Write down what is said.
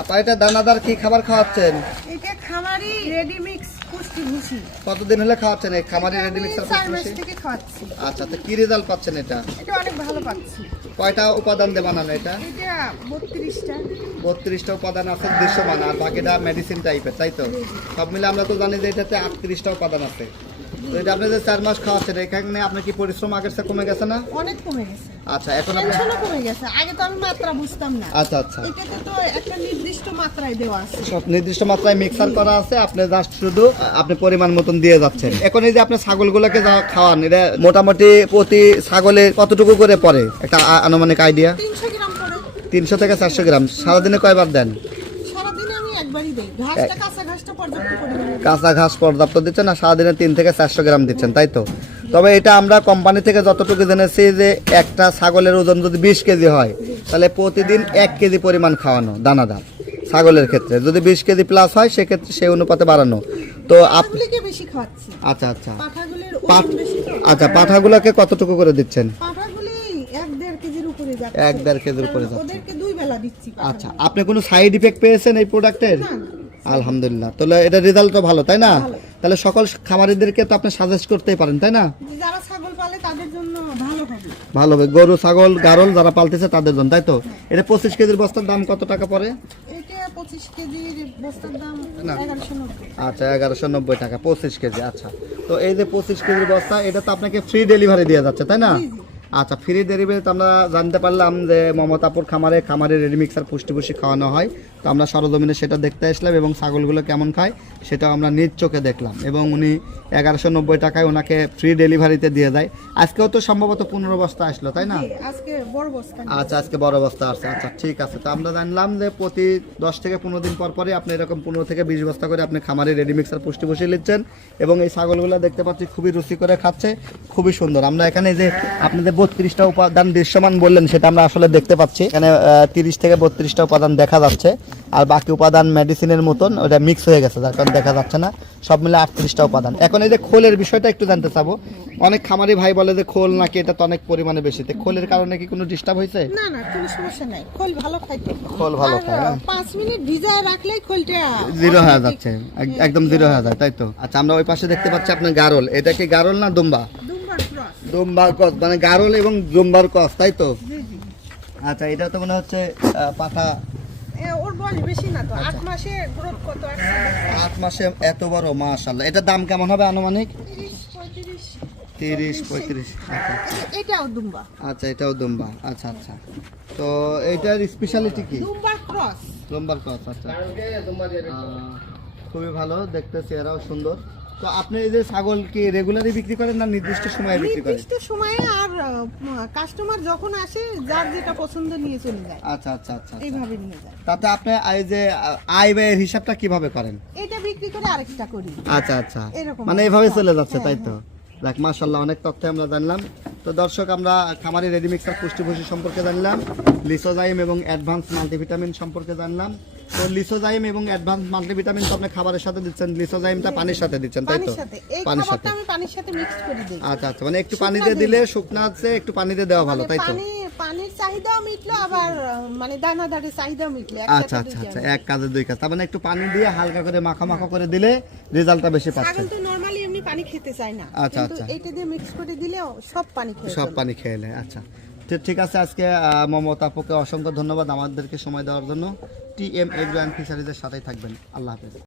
আপা এটা দানাদার কি খাবার খাওয়াচ্ছেন? এটা খামারি রেডি মিক্স পুষ্টি ভুসি কতদিন হলে খাওয়াচ্ছেন এই খামারি রেডি আমি মিক্সার চার মাস থেকে খাওয়াচ্ছি। আচ্ছা তো কি রেজাল্ট পাচ্ছেন এটা? এটা অনেক ভালো পাচ্ছি। কয়টা উপাদান দিয়ে বানানো এটা? এটা বত্রিশটা। বত্রিশটা উপাদান আছে দৃশ্যমান আর বাকিটা মেডিসিন টাইপের তাই তো? সব মিলে আমরা তো জানি যে এটাতে আটত্রিশটা উপাদান আছে। এটা আপনি যে চার মাস খাওয়াচ্ছেন এখানে আপনার কি পরিশ্রম আগের চেয়ে কমে গেছে না? অনেক কমে গেছে। আচ্ছা এখন টেনশনও কমে গেছে। আগে তো আমি মাত্রা বুঝতাম না। আচ্ছা আচ্ছা। এটাতে তো একটা নির্দিষ্ট মাত্রায় দেওয়া আছে। সব নির্দিষ্ট মাত্রায় মিক্সার করা আছে আপনি জাস্ট শুধু আপনি পরিমাণ মতন দিয়ে যাচ্ছেন। এখন এই যে আপনি ছাগলগুলোকে যা খাওয়ান এটা মোটামুটি প্রতি ছাগলে কতটুকু করে পড়ে? একটা আনুমানিক আইডিয়া তিনশো গ্রাম তিনশো থেকে চারশো গ্রাম। সারাদিনে কয়বার দেন? একবারই দেই। ঘাসটা কাঁচা ঘাসটা পর্যাপ্ত পরিমাণে কাঁচা ঘাস পর্যাপ্ত দিচ্ছেন আর সারাদিনে তিন থেকে চারশো গ্রাম দিচ্ছেন তাই তো? তবে এটা আমরা কোম্পানি থেকে যতটুকু জেনেছি যে একটা ছাগলের ওজন যদি বিশ কেজি হয় তাহলে প্রতিদিন এক কেজি পরিমাণ খাওয়ানো দানাদার ছাগলের ক্ষেত্রে। যদি বিশ কেজি প্লাস হয় সেক্ষেত্রে সেই অনুপাতে বাড়ানো। তো আপনি বেশি খাওয়াচ্ছি আচ্ছা আচ্ছা। আচ্ছা পাঠাগুলোকে কতটুকু করে দিচ্ছেন? এক দেড় কেজির উপরে দিচ্ছি আচ্ছা আপনি কোনো সাইড ইফেক্ট পেয়েছেন এই প্রোডাক্টের। আলহামদুলিল্লাহ তাহলে এটা রেজাল্ট তো ভালো তাই না? তাহলে সকল খামারিদেরকে তো আপনি সাজেস্ট করতেই পারেন তাই না? যারা ছাগল পালে তাদের জন্য ভালো হবে। ভালো হবে। গরু ছাগল গারল যারা পালতেছে তাদের জন্য তাই তো? এটা পঁচিশ কেজির বস্তার দাম কত টাকা পড়ে? এটা পঁচিশ কেজির বস্তার দাম না। এগারোশো নব্বই। আচ্ছা এগারোশো নব্বই টাকা পঁচিশ কেজি আচ্ছা। তো এই যে পঁচিশ কেজির বস্তা এটা তো আপনাকে ফ্রি ডেলিভারি দেওয়া যাচ্ছে তাই না। আচ্ছা ফ্রি ডেলিভারি তো আমরা জানতে পারলাম যে মমতাপুর খামারে খামারে রেডি মিক্সার পুষ্টি পুষ্টি খাওয়ানো হয়। তো আমরা সরজমিনে সেটা দেখতে আসলাম এবং ছাগলগুলো কেমন খায় সেটা আমরা নিজ চোখে দেখলাম এবং উনি এগারোশো নব্বই টাকায় ওনাকে ফ্রি ডেলিভারিতে দিয়ে দেয়। আজকেও তো সম্ভবত পনেরো বস্তা আসলো তাই না? আচ্ছা আজকে বড় বস্তা আসছে। আচ্ছা ঠিক আছে। তো আমরা জানলাম যে প্রতি দশ থেকে পনেরো দিন পর পরে আপনি এরকম পনেরো থেকে বিশ বস্তা করে আপনি খামারে রেডি মিক্সার পুষ্টি বসিয়ে নিচ্ছেন এবং এই ছাগলগুলো দেখতে পাচ্ছি খুবই রুচি করে খাচ্ছে খুবই সুন্দর। আমরা এখানে যে আপনি যে বত্রিশটা উপাদান দৃশ্যমান বললেন সেটা আমরা আসলে দেখতে পাচ্ছি। এখানে তিরিশ থেকে বত্রিশটা উপাদান দেখা যাচ্ছে আর বাকি উপাদান মেডিসিনের মতন ওটা মিক্স হয়ে গেছে যার কারণে দেখা যাচ্ছে না। সব মিলে আটত্রিশটা উপাদান। এখন এই যে খোলের বিষয়টা একটু জানতে চাবো। অনেক খামারি ভাই বলে যে খোল নাকি এটা তো অনেক পরিমাণে বেশি। তো খোলের কারণে কি কোনো ডিস্টার্ব হয়েছে? না না কোনো সমস্যা নাই। খোল ভালো খাইতো খোল ভালো খায়, হ্যাঁ। পাঁচ মিনিট ভিজায় রাখলেই খোলটা জিরো হয়ে যাচ্ছে। এক- একদম জিরো হয়ে যায় তাই তো? আচ্ছা আমরা ওই পাশে দেখতে পাচ্ছি আপনার গারল। এটা কি গারল না দুম্বা? দুম্বার কস মানে গারল এবং দুম্বার কস তাই তো? জি জি। আচ্ছা এটা তো মনে হচ্ছে ওর বয়স বেশি না তো আচ্ছা। আট মাসে গ্রোথ কত আট মাসে এত বড় মাশাল্লাহ দাম কেমন হবে আনুমানিক? তিরিশ পঁয়ত্রিশ। তিরিশ পঁয়ত্রিশ। আচ্ছা এটাও দুম্বা। আচ্ছা এটাও দুম্বা। আচ্ছা আচ্ছা। তো এইটার স্পেশালিটি কি? দুম্বার ক্রস। আচ্ছা। খুবই ভালো দেখতে চেহারাও সুন্দর। তো আপনি এই যে ছাগল কি রেগুলারই বিক্রি করেন না নির্দিষ্ট সময়ে বিক্রি করেন? নির্দিষ্ট সময়ে আর কাস্টমার যখন আসে যার যেটা পছন্দ নিয়ে চলে যায়। আচ্ছা আচ্ছা আচ্ছা আচ্ছা। এইভাবে নিয়ে যায়। তাতে আপনি এই যে আয় ব্যয়ের হিসাবটা কীভাবে করেন? এটা বিক্রি করে আরেকটা করি। আচ্ছা আচ্ছা। মানে এভাবে চলে যাচ্ছে হ্যাঁ, তাই তো? দেখ মাশাআল্লাহ অনেক তথ্য আমরা জানলাম। তো দর্শক আমরা খামারি রেডি মিক্সার পুষ্টি পুষ্টি সম্পর্কে জানলাম লিসোজাইম এবং অ্যাডভান্স মাল্টিভিটামিন সম্পর্কে জানলাম। তো লিসোজাইম এবং অ্যাডভান্স মাল্টিভিটামিন তো আপনি খাবারের সাথে দিচ্ছেন লিসোজাইমটা পানির সাথে দিচ্ছেন তাই তো? পানির সাথে। আমি পানির সাথে মিক্সড করে দিই। আচ্ছা আচ্ছা মানে একটু পানি দিয়ে দিলে। শুকনা আছে একটু পানি দিয়ে দেওয়া ভালো মানে তাই তো? পানি পানির চাহিদাও মিটলো আবার মানে দানাদারের চাহিদাও মিটলো আচ্ছা আচ্ছা আচ্ছা এক কাজে দুই কাজ তার মানে একটু পানি দিয়ে হালকা করে মাখা মাখা করে দিলে রেজাল্টটা বেশি পাচ্ছেন। পানি খেতে চায় না। আচ্ছা, আচ্ছা। এটা দিয়ে মিক্স করে দিলে সব পানি খেয়ে সব পানি খেয়ে নেয় আচ্ছা। ঠিক- আছে আজকে মমতা আপুকে অসংখ্য ধন্যবাদ আমাদেরকে সময় দেওয়ার জন্য। টি এম এগ্রো অ্যান্ড ফিশারিজের সাথেই থাকবেন। আল্লাহ হাফেজ।